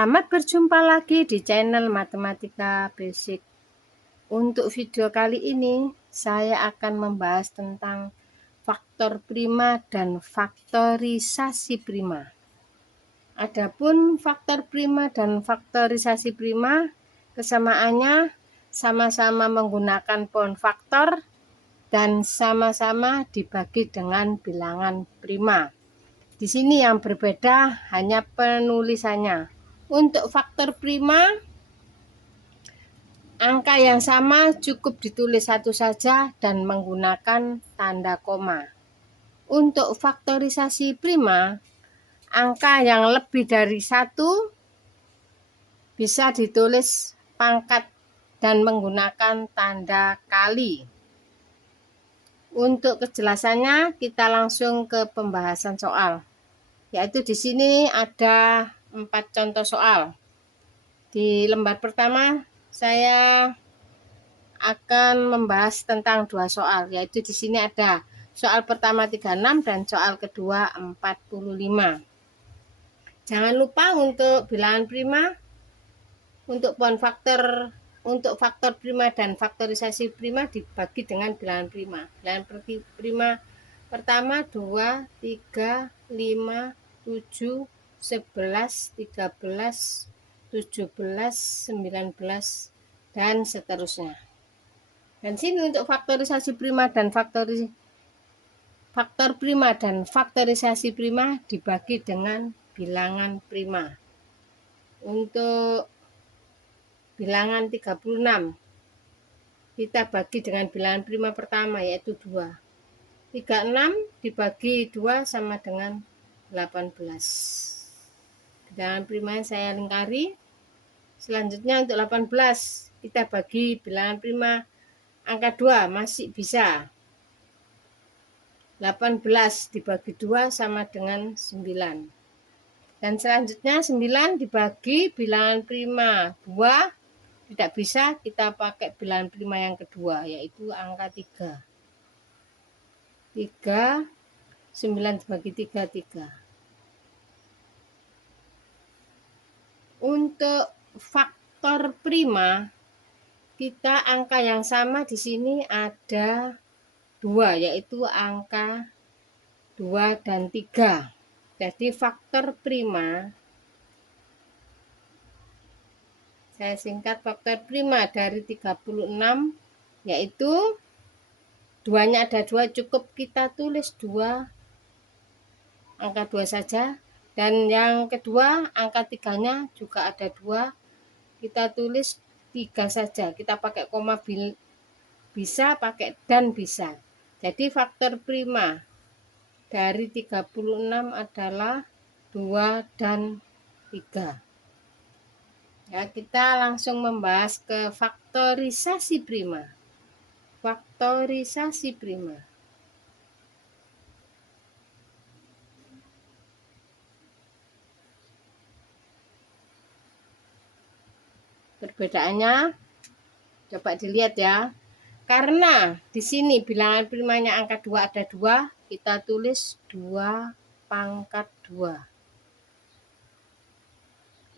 Selamat berjumpa lagi di channel Matematika Basic. Untuk video kali ini, saya akan membahas tentang faktor prima dan faktorisasi prima. Adapun faktor prima dan faktorisasi prima, kesamaannya sama-sama menggunakan poin faktor dan sama-sama dibagi dengan bilangan prima. Di sini yang berbeda hanya penulisannya. Untuk faktor prima, angka yang sama cukup ditulis satu saja dan menggunakan tanda koma. Untuk faktorisasi prima, angka yang lebih dari satu bisa ditulis pangkat dan menggunakan tanda kali. Untuk kejelasannya, kita langsung ke pembahasan soal. Yaitu di sini ada 4 contoh soal. Di lembar pertama saya akan membahas tentang 2 soal, yaitu di sini ada soal pertama 36 dan soal kedua 45. Jangan lupa untuk bilangan prima, untuk poin faktor, untuk faktor prima dan faktorisasi prima dibagi dengan bilangan prima. Bilangan prima pertama 2, 3, 5, 7, 11, 13, 17, 19, dan seterusnya. Dan sini untuk faktorisasi prima dan faktor prima dan faktorisasi prima dibagi dengan bilangan prima. Untuk bilangan 36 kita bagi dengan bilangan prima pertama, yaitu 2. 36 dibagi 2 sama dengan 18. Bilangan prima saya lingkari. Selanjutnya untuk 18 kita bagi bilangan prima angka 2 masih bisa. 18 dibagi 2 sama dengan 9. Dan selanjutnya 9 dibagi bilangan prima 2 tidak bisa, kita pakai bilangan prima yang kedua, yaitu angka 3. 3, 9 dibagi 3, 3. Untuk faktor prima, kita angka yang sama di sini ada 2, yaitu angka 2 dan 3. Jadi faktor prima, saya singkat, faktor prima dari 36 yaitu 2-nya ada 2, cukup kita tulis 2, angka 2 saja. Dan yang kedua angka 3-nya juga ada 2, kita tulis 3 saja. Kita pakai koma bisa, pakai dan bisa. Jadi faktor prima dari 36 adalah 2 dan 3. Ya, kita langsung membahas ke faktorisasi prima. Faktorisasi prima. Perbedaannya coba dilihat ya. Karena di sini bilangan primanya angka 2 ada 2, kita tulis 2 pangkat 2.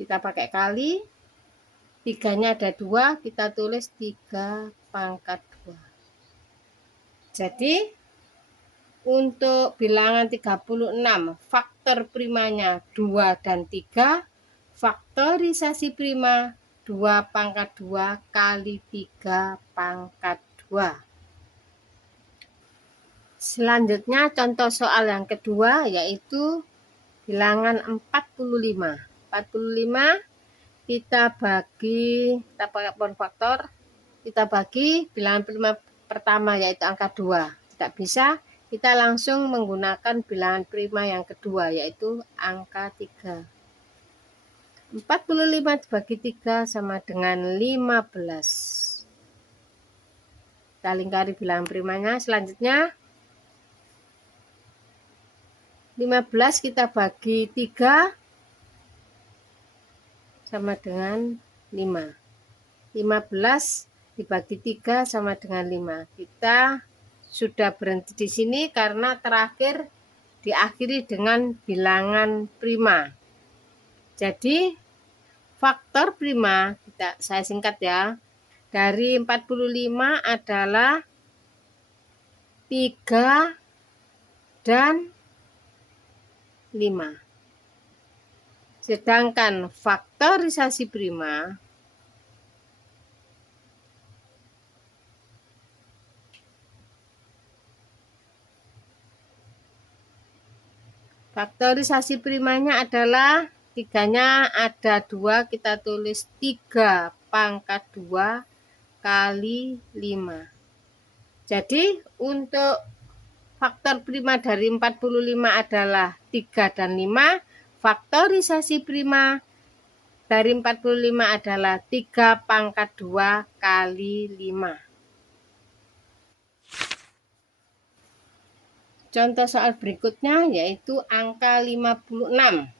Kita pakai kali, 3-nya ada 2, kita tulis 3 pangkat 2. Jadi untuk bilangan 36 faktor primanya 2 dan 3, faktorisasi prima 2 pangkat 2 kali 3 pangkat 2. Selanjutnya contoh soal yang kedua, yaitu bilangan 45. 45 kita pakai poin faktor, kita bagi bilangan prima pertama yaitu angka 2. Tidak bisa, kita langsung menggunakan bilangan prima yang kedua yaitu angka 3. 45 dibagi 3 sama dengan 15. Kita lingkari bilangan primanya. Selanjutnya 15 kita bagi 3 sama dengan 5. 15 dibagi 3 sama dengan 5. Kita sudah berhenti di sini karena terakhir diakhiri dengan bilangan prima. Jadi faktor prima, saya singkat ya, dari 45 adalah 3 dan 5. Sedangkan faktorisasi prima primanya adalah 3-nya ada 2, kita tulis 3 pangkat 2 kali 5. Jadi untuk faktor prima dari 45 adalah 3 dan 5. Faktorisasi prima dari 45 adalah 3 pangkat 2 kali 5. Contoh soal berikutnya yaitu angka 56.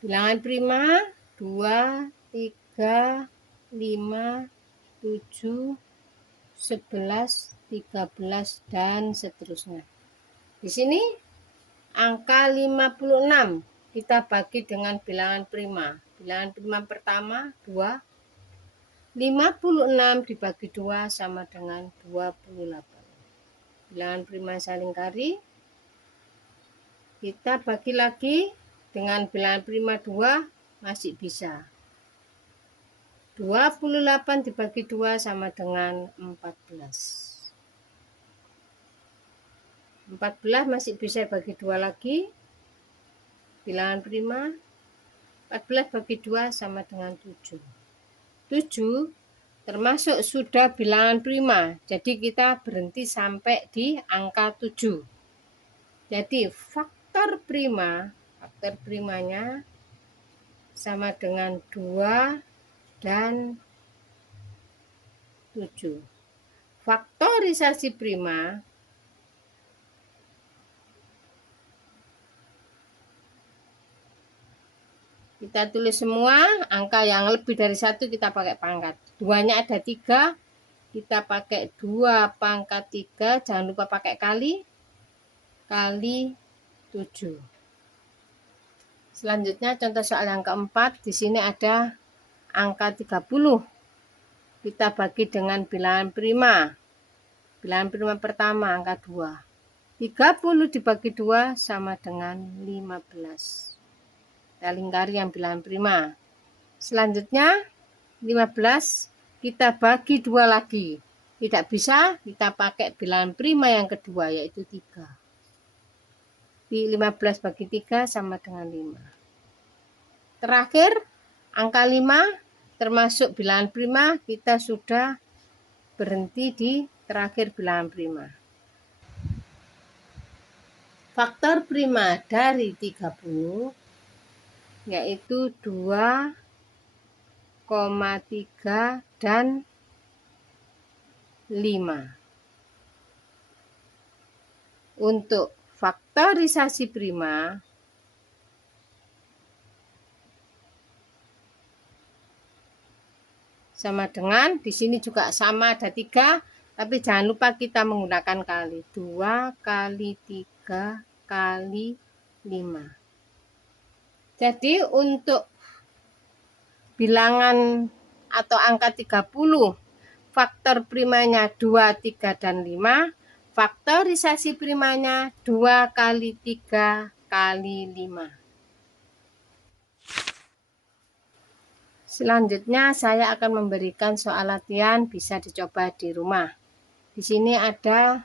Bilangan prima 2, 3, 5, 7, 11, 13, dan seterusnya. Di sini angka 56 kita bagi dengan bilangan prima. Bilangan prima pertama 2. 56 dibagi 2 sama dengan 28. Bilangan prima saling kari. Kita bagi lagi dengan bilangan prima 2 masih bisa. 28 dibagi 2 sama dengan 14. 14 masih bisa bagi 2 lagi. Bilangan prima 14 bagi 2 sama dengan 7. 7 termasuk sudah bilangan prima. Jadi kita berhenti sampai di angka 7. Jadi faktor primanya sama dengan 2 dan 7. Faktorisasi prima kita tulis semua, angka yang lebih dari 1 kita pakai pangkat. 2-nya ada 3, kita pakai 2 pangkat 3, jangan lupa pakai kali 7. Selanjutnya contoh soal yang keempat, di sini ada angka 30. Kita bagi dengan bilangan prima. Bilangan prima pertama angka 2. 30 dibagi 2 sama dengan 15. Kita lingkari yang bilangan prima. Selanjutnya 15 kita bagi 2 lagi. Tidak bisa, kita pakai bilangan prima yang kedua yaitu 3. 15 bagi 3 sama dengan 5. Terakhir angka 5 termasuk bilangan prima, kita sudah berhenti di terakhir bilangan prima. Faktor prima dari 30 yaitu 2,3 dan 5. Untuk faktorisasi prima sama dengan, di sini juga sama ada 3, tapi jangan lupa kita menggunakan kali. 2 kali 3 kali 5. Jadi untuk bilangan atau angka 30, faktor primanya 2, 3, dan 5. Faktorisasi primanya 2 kali 3 kali 5. Selanjutnya saya akan memberikan soal latihan, bisa dicoba di rumah. Di sini ada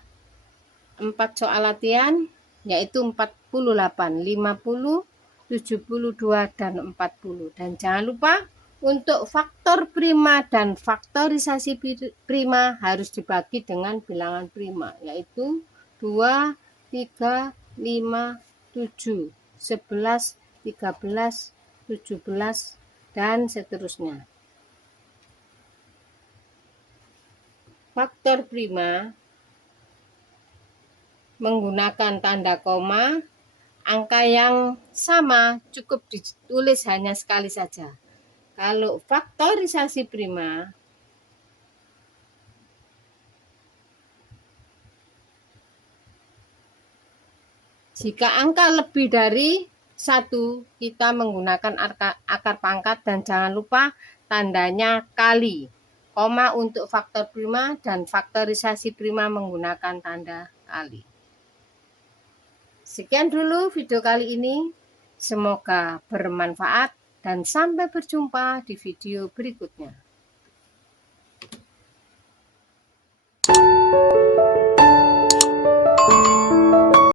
4 soal latihan, yaitu 48, 50, 72, dan 40. Dan jangan lupa untuk faktor prima dan faktorisasi prima harus dibagi dengan bilangan prima, yaitu 2, 3, 5, 7, 11, 13, 17, dan seterusnya. Faktor prima menggunakan tanda koma, angka yang sama cukup ditulis hanya sekali saja. Kalau faktorisasi prima, jika angka lebih dari 1, kita menggunakan akar pangkat dan jangan lupa tandanya kali. Koma untuk faktor prima dan faktorisasi prima menggunakan tanda kali. Sekian dulu video kali ini. Semoga bermanfaat dan sampai berjumpa di video berikutnya.